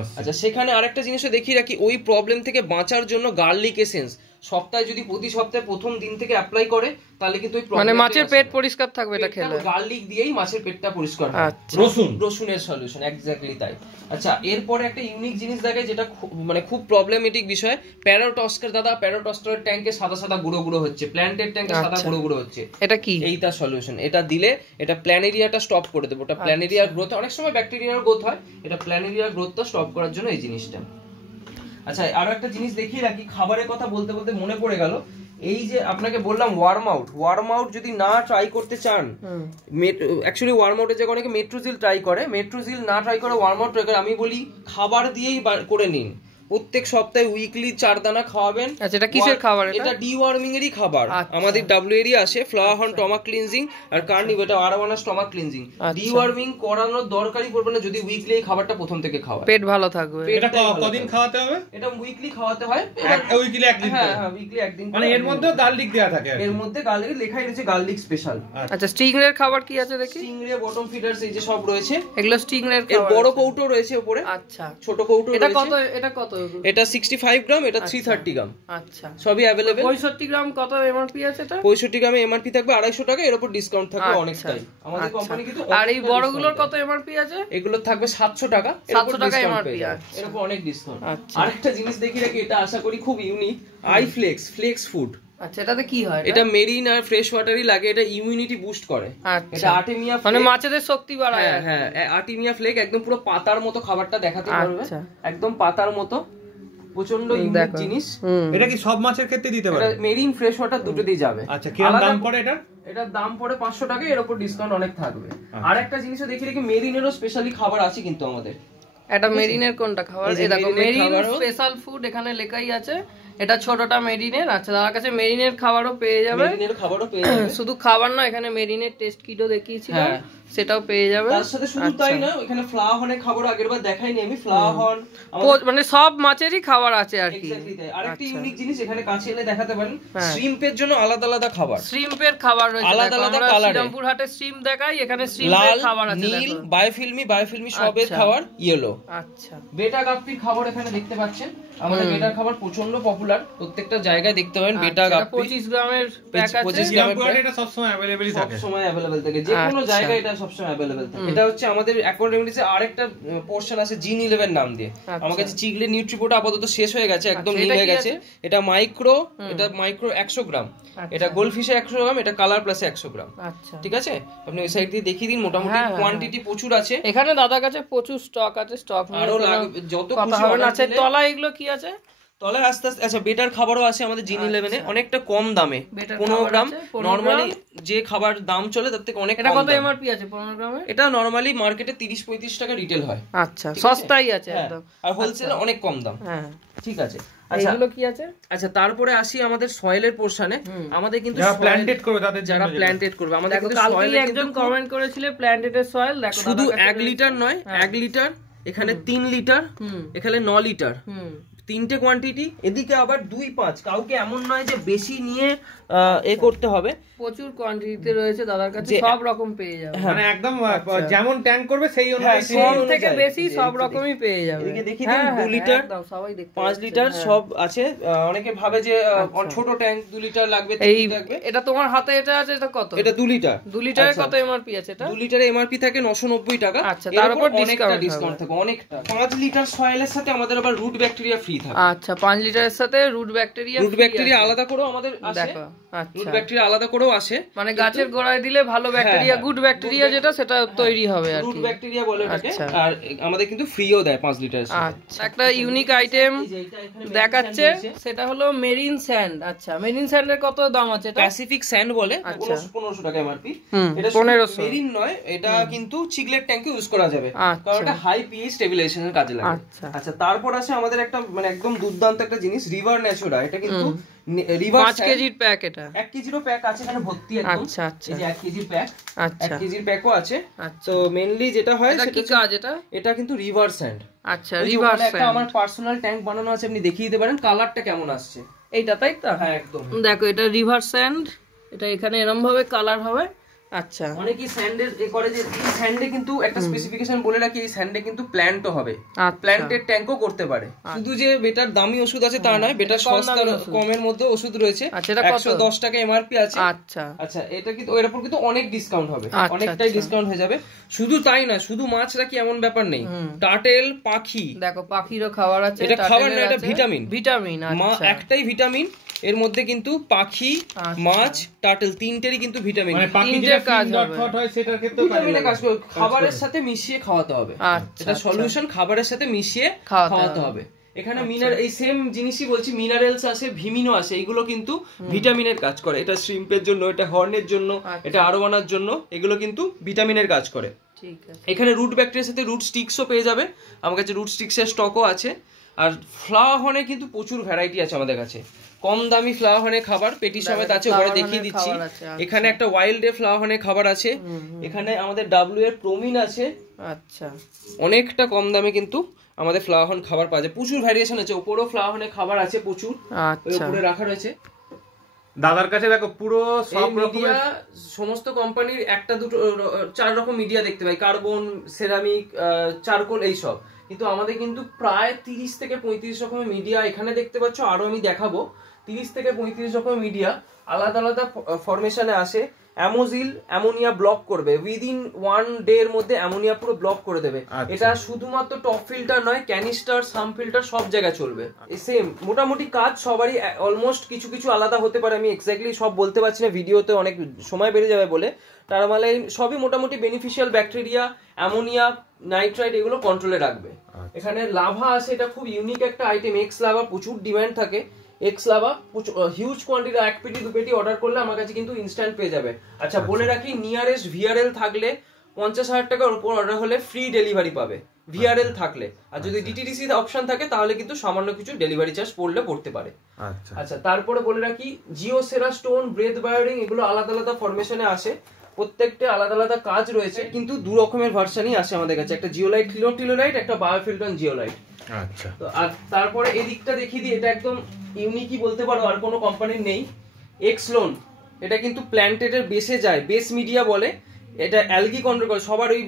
আছে। আচ্ছা, সেখানে আরেকটা জিনিসও দেখিয়ে রাখি, ওই প্রবলেম থেকে বাঁচার জন্য গার্লিক এসেন্স সপ্তাহে যদি প্রতি সপ্তাহে প্রথম দিন থেকে অ্যাপ্লাই করে, তাহলে কিন্তু ওই মানে মাছের পেট পরিষ্কার থাকবে এটা খেলে। গার্লিক দিয়েই মাছের পেটটা পরিষ্কার হয়। রসুনের সলিউশন, এক্স্যাক্টলি তাই। আচ্ছা, এরপরে একটা ইউনিক জিনিস দেখায়, যেটা মানে খুব প্রবলেমেটিক বিষয়, প্যারোটস্কার। দাদা, প্যারোটস্কারের ট্যাঙ্কে সাদা সাদা গুঁড়ো গুঁড়ো হচ্ছে, প্ল্যান্টের ট্যাঙ্কে সাদা গুঁড়ো গুঁড়ো হচ্ছে। এটা কি? এইটা সলিউশন। এটা দিলে এটা প্ল্যানেরিয়াটা স্টপ করে দেবে। ওটা প্ল্যানেরিয়ার গ্রোথ, অনেক সময় ব্যাকটেরিয়ার গ্রোথ হয়, এটা প্ল্যানেরিয়ার গ্রোথটা স্টপ করার জন্য এই জিনিসটা। আচ্ছা, আরো একটা জিনিস দেখিয়ে রাখি, খাবারের কথা বলতে বলতে মনে পড়ে গেল, এই যে আপনাকে বললাম ওয়ার্ম আউট যদি না ট্রাই করতে চান, অ্যাকচুয়ালি ওয়ার্ম আউটের জায়গায় অনেকে মেট্রোজিল ট্রাই করে, মেট্রোজিল না ট্রাই করে ওয়ার্ম আউট ট্রাই করে, আমি বলি খাবার দিয়েই করে নিন। প্রত্যেক সপ্তাহে উইকলি 4 দানা খাওয়াবেন। আচ্ছা, এটা কিসের খাবার? এটা ডিওয়ার্মিং এরই খাবার। আমাদের ডাব্লিউএরই আসে ফ্লাওয়ার হর্ন স্টমাক ক্লিনজিং আর কার্নিভ এটা আরওয়ানা স্টমাক ক্লিনজিং। ডিওয়ার্মিং করানোর দরকারই পড়বে না যদি উইকলি এই খাবারটা প্রথম থেকে খাওয়া। পেট ভালো থাকবে। এটা কদিন খাওয়াতে হবে? এটা উইকলি খাওয়াতে হয়। উইকলি একদিন। হ্যাঁ উইকলি একদিন। মানে এর মধ্যে গার্লিক দেয়া থাকে। এর মধ্যে গার্লিক লেখাই রয়েছে গার্লিক স্পেশাল। আচ্ছা, স্টিংরের খাবার কি আছে দেখি? স্টিংরে বটম ফিডারস এই যে সব রয়েছে, এগুলো স্টিংরের এর খাবার। বড় কৌটো রয়েছে উপরে। আচ্ছা, ছোট কৌটো রয়েছে। এটা কত? এটা কত? এটা 65 গ্রাম, এটা 330 গ্রাম। আচ্ছা, সবই अवेलेबल। 65 গ্রাম কত এমআরপি আছে এটা? 65 গ্রামে এমআরপি থাকবে 250 টাকা, এর উপর ডিসকাউন্ট থাকবে অনেকটাই। আমাদের কোম্পানি কিন্তু আর এই বড়গুলোর কত এমআরপি আছে? এগুলো থাকবে 700 টাকা, এর উপর 700 টাকা ডিসকাউন্ট এমআরপি। এর উপর অনেক ডিসকাউন্ট। আচ্ছা, আরেকটা জিনিস দেখি রাখি, এটা আশা করি খুব ইউনিক, আই ফ্লেক্স ফুড। আচ্ছা, এটাতে কি হয়? এটা মেরিন আর ফ্রেশ ওয়াটারই লাগে, এটা ইমিউনিটি বুস্ট করে। এটা আর্টেমিয়া, মানে মাছেদের শক্তি বাড়ায়। হ্যাঁ আর্টেমিয়া ফ্লেক, একদম পুরো পাতার মতো খাবারটা দেখাতে পারবে, একদম পাতার মতো, প্রচন্ড ইউনিক জিনিস। এটা কি সব মাছের ক্ষেত্রে দিতে পারে? এটা মেরিন ফ্রেশ ওয়াটার দুটোতেই যাবে। আচ্ছা, কিরকম দাম পড়ে এটা? এটার দাম পড়ে 500 টাকা, এর উপর ডিসকাউন্ট অনেক থাকবে। আর একটা জিনিসও দেখি রেখে, মেরিনেরও স্পেশালি খাবার আছে কিন্তু আমাদের। এটা মেরিনের কোনটা খাবার? এই দেখো মেরিন স্পেশাল ফুড এখানে লেখাই আছে। এটা ছোটটা মেরিনের। আচ্ছা, তার কাছে মেরিনের খাবারও পেয়ে যাবে। মেরিনের খাবারও পেয়ে যাবে। শুধু খাবার না, এখানে মেরিনের টেস্ট কিটও দেখিয়েছিল, সেটাও পেয়ে যাবে। তার সাথে শুধু তাই না, এখানে ফ্লাওয়ার হর্নের খাবারও আগেরবার দেখাইনি আমি। ফ্লাওয়ার হর্ন মানে সব মাছেরই খাবার আছে আর কি। আরেকটা ইউনিক জিনিস এখানে কাছে এনে দেখাতে পারেন, শ্রিম্পের জন্য আলাদা আলাদা খাবার। শ্রিম্পের খাবার রয়েছে আলাদা আলাদা কালারে। শ্রীরামপুর হাটে শ্রিম্প দেখাই, এখানে শ্রিম্পের খাবার আছে। নীল, বায়োফিল্মি সবের খাবার ইয়েলো। আচ্ছা, বেটা গাপ্পির খাবার এখানে দেখতে পাচ্ছেন। আমাদের বেটার খাবার প্রচন্ড পপুলার, প্রত্যেকটা জায়গায় দেখতে পাবেন বেটা গাপ্পি। 25 গ্রামের প্যাক আছে। 25 গ্রামের প্যাক, এটা সব সময় अवेलेबल থাকে। সব সময় अवेलेबल থাকে, যে কোনো জায়গায় এটা সব সময় अवेलेबल থাকে। এটা হচ্ছে আমাদের অ্যাকোয়ার রেমেডিসে আরেকটা পোরশন আছে জিন 11 নাম দিয়ে। আমার কাছে চিগলে নিউট্রিপোর্ট আপাতত শেষ হয়ে গেছে, একদম নীল হয়ে গেছে। এটা মাইক্রো 100 গ্রাম, এটা গোল্ডফিশে 100 গ্রাম, এটা কালার প্লাসে 100 গ্রাম। আচ্ছা, ঠিক আছে, আপনি ওই সাইড দিয়ে দেখিয়ে দিন। মোটামুটি কোয়ান্টিটি প্রচুর আছে এখানে, দাদার কাছে প্রচুর স্টক আছে। স্টক আরো যত কথা হবে না। আচ্ছা, তলা এগুলো কি আছে? তলায় আস্তে আস্তে। আচ্ছা, বেটার খাবারও আছে আমাদের জিন 11 এ, অনেকটা কম দামে, 15 গ্রাম। নরমালি যে খাবার দাম চলে তার থেকে অনেক কম। এটা কত এমআরপি আছে 15 গ্রামে? এটা নরমালি মার্কেটে 30-35 টাকা রিটেল হয়। আচ্ছা, সস্তাই আছে একদম। আর হোলসেলে অনেক কম দাম। হ্যাঁ, ঠিক আছে। আচ্ছা, এগুলো কি আছে? আচ্ছা, তারপরে আসি আমাদের সয়েলের পোরশনে। আমাদের কিন্তু যারা প্ল্যান্টেড করবে তাদের, যারা প্ল্যান্টেড করবে, আমাদের কিন্তু সয়েলে একজন কমেন্ট করেছিল প্ল্যান্টেডের সয়েল। দেখো, শুধু 1 লিটার নয়, 1 লিটার, এখানে 3 লিটার, এখানে 9 লিটার, তিনটে কোয়ান্টিটি। এদিকে আবার 2-5, কাউকে এমন নয় যে বেশি নিয়ে করতে হবে। প্রচুর কোয়ান্টিটিতে রয়েছে দাদার কাছে, সব রকম পেয়ে যাবে। মানে একদম যেমন ট্যাঙ্ক করবে সেই অনুযায়ী, কম থেকে বেশি সব রকমই পেয়ে যাবে। এদিকে দেখি 2 লিটার, 5 লিটার সব আছে। অনেকে ভাবে যে ছোট ট্যাঙ্ক 2 লিটার লাগবে, 3 লিটার লাগবে। এটা তোমার হাতে এটা আছে, এটা কত? এটা 2 লিটার। 2 লিটারে কত এমআরপি আছে এটা? 2 লিটারে এমআরপি থাকে 990 টাকা। আচ্ছা, তার উপর ডিসকাউন্ট থাকে অনেকটা। 5 লিটার সয়েলের সাথে আমাদের আবার রুট ব্যাকটেরিয়া ফ্রি থাকে। আচ্ছা, 5 লিটারের সাথে রুট ব্যাকটেরিয়া আলাদা করেও আমাদের আসে। দেখো, আচ্ছা, রুট ব্যাকটেরিয়া আলাদা করেও আসে, মানে গাছের গোড়ায় দিলে ভালো ব্যাকটেরিয়া, গুড ব্যাকটেরিয়া যেটা, সেটা তৈরি হবে আর কি। রুট ব্যাকটেরিয়া বলে এটাকে। আর আমাদের কিন্তু ফ্রিও দেয় 5 লিটার। আচ্ছা, একটা ইউনিক আইটেম দেখাচ্ছে, সেটা হলো মেরিন স্যান্ড। আচ্ছা, মেরিন স্যান্ডের কত দাম আছে এটা? প্যাসিফিক স্যান্ড বলে, 1500 টাকা এমআরপি। এটা 1500। মেরিন নয়, এটা কিন্তু চিগলেট ট্যাঙ্কে ইউজ করা যাবে, কারণ এটা হাই পিএইচ স্টেবিলাইজেশনের কাজে লাগে। আচ্ছা, তারপর আছে আমাদের একটা মানে একদম দুর্দান্ত একটা জিনিস, রিভার ন্যাচুরা। এটা কিন্তু 5 কেজির প্যাক, এটা 1 কেজিরও প্যাক আছে এখানে ভর্তি একদম। আচ্ছা, আচ্ছা, এই যে 1 কেজির প্যাক, আচ্ছা, 1 কেজির প্যাকও আছে। তো মেইনলি যেটা হয় সেটা কি কাজ? এটা কিন্তু রিভার স্যান্ড। আচ্ছা, রিভার স্যান্ড। একটা আমার পার্সোনাল ট্যাঙ্ক বানানো আছে, আপনি দেখিয়ে দিতে পারেন কালারটা কেমন আসছে। এইটা তাই তো? হ্যাঁ, একদম। দেখো, এটা রিভার স্যান্ড, এটা এখানে এরকম ভাবে কালার হবে। আচ্ছা, অনেকেই স্যান্ডের করে যে এই স্যান্ডে কিন্তু একটা স্পেসিফিকেশন বলে রাখি, এই স্যান্ডে কিন্তু প্ল্যান্টও হবে, প্ল্যান্টেড ট্যাঙ্কও করতে পারে। শুধু যে বেটার দামি ওষুধ আছে তা নয়, বেটার সস্তা কমের মধ্যে ওষুধ রয়েছে। 110 টাকা এমআরপি আছে। আচ্ছা, আচ্ছা, এটা কিন্তু এর উপর কিন্তু অনেক ডিসকাউন্ট হবে, অনেকটাই ডিসকাউন্ট হয়ে যাবে। শুধু তাই না, শুধু মাছ রাখি এমন ব্যাপার নেই, টার্টেল, পাখি। দেখো, পাখিরও খাবার আছে। এটা খাবার না, এটা ভিটামিন। আচ্ছা, একটাই ভিটামিন, এর মধ্যে কিন্তু পাখি, মাছ, টার্টেল তিনটেরই কিন্তু ভিটামিন। তিনটের কাজ হয়, সেটার ক্ষেত্রে ভিটামিনের কাজ করে খাবারের সাথে মিশিয়ে খাওয়াতে হবে। এটা সলিউশন, খাবারের সাথে মিশিয়ে খাওয়াতে হবে। এখানে এই সেম জিনিসই বলছি, মিনারেলস আছে, ভিমিনো আছে, এগুলো কিন্তু ভিটামিনের কাজ করে। এটা শ্রিম্পের জন্য, এটা হর্নের জন্য, এটা আরোয়ানার জন্য, এগুলো কিন্তু ভিটামিনের কাজ করে। এখানে রুট ব্যাকটেরিয়ার সাথে রুট স্টিক্সও পেয়ে যাবে, আমার কাছে রুট স্টিক্সের স্টকও আছে। আর ফ্লাওয়ার হর্নে কিন্তু প্রচুর ভ্যারাইটি আছে আমাদের কাছে। কম দামি ফ্লাওয়ার হর্নের খাবার পেটি সমেত আছে, ওখানে দেখিয়ে দিচ্ছি। এখানে একটা ওয়াইল্ড ডে ফ্লাওয়ার হর্নের খাবার আছে, এখানে আমাদের ডাব্লিউ এর প্রমিন আছে। আচ্ছা, অনেকটা কম দামে কিন্তু আমাদের ফ্লাওয়ার হর্ন খাবার পাওয়া যায়, প্রচুর ভ্যারিয়েশন আছে। উপরেও ফ্লাওয়ার হর্নের খাবার আছে প্রচুর, উপরে রাখা রয়েছে। দাদার কাছে দেখো পুরো সব মিডিয়া, সমস্ত কোম্পানির একটা দুটো 4 রকম মিডিয়া দেখতে পাই, কার্বন, সেরামিক, চারকোল, এইসব। কিন্তু আমাদের কিন্তু প্রায় 30 থেকে 35 রকমের মিডিয়া এখানে দেখতে পাচ্ছ, আরো আমি দেখাবো। 30 থেকে 35 রকমের মিডিয়া আলাদা আলাদা ফরমেশনে আসে। অ্যামোজিল অ্যামোনিয়া ব্লক করবে, উইদিন 1 ডে এর মধ্যে অ্যামোনিয়া পুরো ব্লক করে দেবে। এটা শুধুমাত্র টপ ফিল্টার নয়, ক্যানিস্টার, সাম ফিল্টার সব জায়গায় চলবে। সেম মোটামুটি কাজ সবারই অলমোস্ট, কিছু কিছু আলাদা হতে পারে, আমি এক্স্যাক্টলি সব বলতে পারছি না, ভিডিওতে অনেক সময় বেড়ে যাবে বলে। তার মানে সবই মোটামুটি বেনিফিশিয়াল ব্যাকটেরিয়া, অ্যামোনিয়া, নাইট্রাইট এগুলো কন্ট্রোলে রাখবে। এখানে লাভা আছে, এটা খুব ইউনিক একটা আইটেম। এক্স লাভা প্রচুর ডিমান্ড থাকে, এক্স লাভা হিউজ কোয়ান্টিটি, 1 পেটি 2 পেটি অর্ডার করলে আমার কাছে কিন্তু ইনস্ট্যান্ট পেয়ে যাবে। আচ্ছা, বলে রাখি, নিয়ারেস্ট ভিআরএল থাকলে 50,000 টাকার উপর অর্ডার হলে ফ্রি ডেলিভারি পাবে, ভিআরএল থাকলে। আর যদি ডিটিডিসি অপশন থাকে তাহলে কিন্তু সামান্য কিছু ডেলিভারি চার্জ পড়তে পারে। আচ্ছা, তারপরে বলে রাখি, জিওসেরা স্টোন, ব্রেথ বায়োরিং এগুলো আলাদা আলাদা ফরমেশনে আসে, প্রত্যেকটা আলাদা আলাদা কাজ রয়েছে, কিন্তু 2 রকমের ভার্সনই আসে আমাদের কাছে, একটা জিওলাইট টিলোলাইট, একটা বায়োফিল্টন জিওলাইট। আচ্ছা, তো আর তারপরে এদিকটা দেখিয়ে দিই, এটা একদম ইউনিকই বলতে পারো, আর কোনো কোম্পানির নেই। এক্সলোন, এটা কিন্তু প্ল্যান্টেটের বেসে যায়, বেস মিডিয়া বলে। এটা অ্যালগি কন্ট্রোল করে, সবার ওই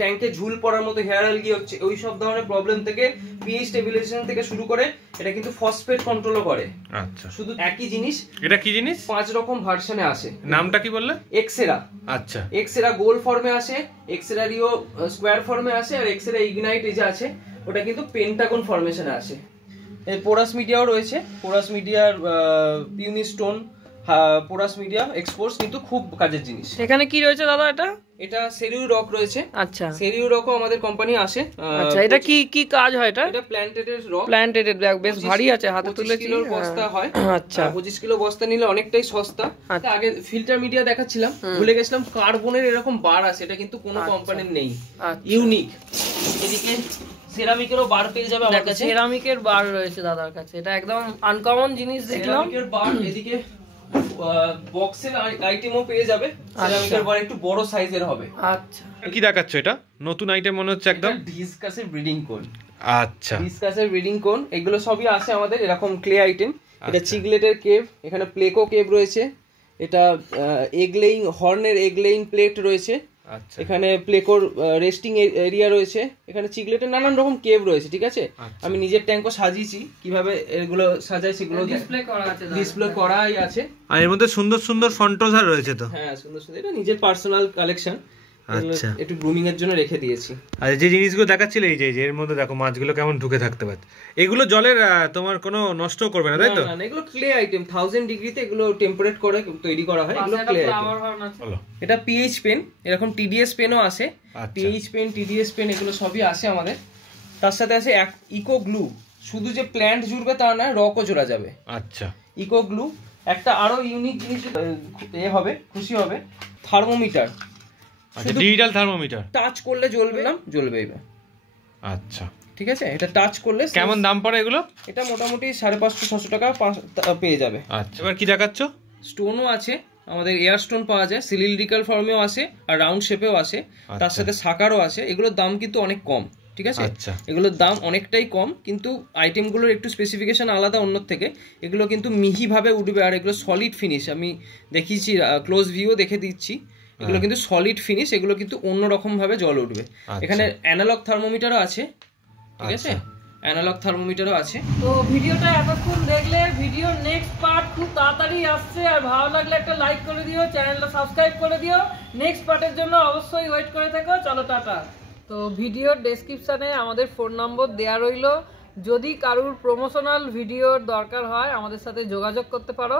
ট্যাঙ্কে ঝুল পড়ার মতো হেয়ার অ্যালগি হচ্ছে, ওই সব ধরনের প্রবলেম থেকে, পিএইচ স্টেবিলাইজেশন থেকে শুরু করে, এটা কিন্তু ফসফেট কন্ট্রোলও করে। আচ্ছা, শুধু একই জিনিস। এটা কি জিনিস? 5 রকম ভার্সনে আসে। নামটা কি বললে? এক্সেরা। আচ্ছা, এক্সেরা গোল ফর্মে আসে, এক্সেরা রিও স্কোয়ার ফর্মে আসে, আর এক্সেরা ইগনাইট এই যে আছে ওটা কিন্তু পেন্টাগন ফরমেশনে আসে। এই পোরাস মিডিয়াও রয়েছে, পোরাস মিডিয়ার ইউনিস্টোন, পোরাস মিডিয়া এক্সপোর্টস কিন্তু খুব কাজের জিনিস। এখানে কি রয়েছে দাদা? এটা সেরিউ রক রয়েছে। আচ্ছা, সেরিউ রকও আমাদের কোম্পানি আসে। আচ্ছা, এটা কি কাজ হয়? এটা প্ল্যান্টেটেড রক, প্ল্যান্টেটেড, বেশ ভারী আছে, হাতে তুলে কিলোর বস্তা হয়। আচ্ছা, 25 কিলো বস্তা নিলে অনেকটাই সস্তা। আগে ফিল্টার মিডিয়া দেখাচ্ছিলাম, ভুলে গেছিলাম, কার্বনের এরকম বার আছে, এটা কিন্তু কোনো কোম্পানির নেই, ইউনিক। এদিকে সেরামিকেরও বার পেয়ে যাবে আমার কাছে, সেরামিকের বার রয়েছে দাদার কাছে, এটা একদম আনকমন জিনিস দেখলাম। সেরামিকের বার, এদিকে বক্সের আইটেমও পেয়ে যাবে, সেরামিকের বার একটু বড় সাইজের হবে। আচ্ছা, কি দেখাচ্ছ? এটা নতুন আইটেম মনে হচ্ছে একদম। ডিসকাসের ব্রিডিং কোন। আচ্ছা, ডিসকাসের ব্রিডিং কোন, এগুলো সবই আছে আমাদের এরকম ক্লে আইটেম। এটা চিগলেটের কেভ, এখানে প্লেকো কেভ রয়েছে, এটা এগলেইং হর্নের এগলেইং প্লেট রয়েছে, এখানে প্লেকোর রেস্টিং এরিয়া রয়েছে, এখানে চিগলেটের নানান রকম কেভ রয়েছে। ঠিক আছে, আমি নিজের ট্যাঙ্কও সাজিয়েছি, কিভাবে এগুলো সাজাই সেগুলো ডিসপ্লে করাই আছে। আর এর মধ্যে সুন্দর সুন্দর ফন্টোজার রয়েছে। তো হ্যাঁ, সুন্দর সুন্দর, এটা নিজের পার্সোনাল কালেকশন, একটু গ্রুমিং এর জন্য রেখে দিয়েছি। আর যে জিনিসগুলো দেখাচ্ছিলে, এই যে এর মধ্যে দেখো মাছগুলো কেমন ঢুকে থাকতে পারে, এগুলো জলের তোমার কোনো নষ্ট করবে না, তাই তো? না, এগুলো ক্লে আইটেম, 1000 ডিগ্রিতে এগুলো টেম্পারেট করে তৈরি করা হয়, এগুলো ক্লে আইটেম। এটা পিএইচ পেন, এরকম টিডিএস পেনও আসে, পিএইচ পেন, টিডিএস পেন এগুলো সবই আসে আমাদের। তার সাথে আছে ইকো গ্লু, শুধু যে প্ল্যান্ট জুড়বে তা না, রকও জোড়া যাবে। আচ্ছা, ইকো গ্লু। একটা আরো ইউনিক জিনিস হবে, খুশি হবে, থার্মোমিটার, ডিজিটাল থার্মোমিটার, টাচ করলে জ্বলবে না, জ্বলবে এবার। আচ্ছা, ঠিক আছে, এটা টাচ করলে। কেমন দাম পড়ে এগুলো? এটা মোটামুটি 550-600 টাকা পেয়ে যাবে। আচ্ছা, এবার কি দেখাচ্ছ? স্টোনও আছে আমাদের, এয়ার স্টোন পাওয়া যায়, সিলিন্ড্রিক্যাল ফর্মেও আসে আর রাউন্ড শেপেও আসে, তার সাথে সাকারও আসে। এগুলোর দাম কিন্তু অনেক কম, ঠিক আছে? এগুলোর দাম অনেকটাই কম, কিন্তু আইটেমগুলোর একটু স্পেসিফিকেশন আলাদা অন্য থেকে। এগুলো কিন্তু মিহিভাবে উঠবে, আর এগুলো সলিড ফিনিশ, আমি দেখিয়েছি, ক্লোজ ভিউ দেখে দিচ্ছি, এগুলো কিন্তু সলিড ফিনিশ, এগুলো কিন্তু অন্যরকম ভাবে জল উঠবে। এখানে অ্যানালগ থার্মোমিটারও আছে, ঠিক আছে, অ্যানালগ থার্মোমিটারও আছে। তো ভিডিওটা এতক্ষণ দেখলে, ভিডিওর নেক্সট পার্ট খুব তাড়াতাড়ি আসছে, আর ভালো লাগলে একটা লাইক করে দিও, চ্যানেলটা সাবস্ক্রাইব করে দিও, নেক্সট পার্টের জন্য অবশ্যই ওয়েট করে থেকো। চলো, টাটা। তো ভিডিওর ডেসক্রিপশানে আমাদের ফোন নম্বর দেওয়া রইল, যদি কারুর প্রমোশনাল ভিডিওর দরকার হয় আমাদের সাথে যোগাযোগ করতে পারো।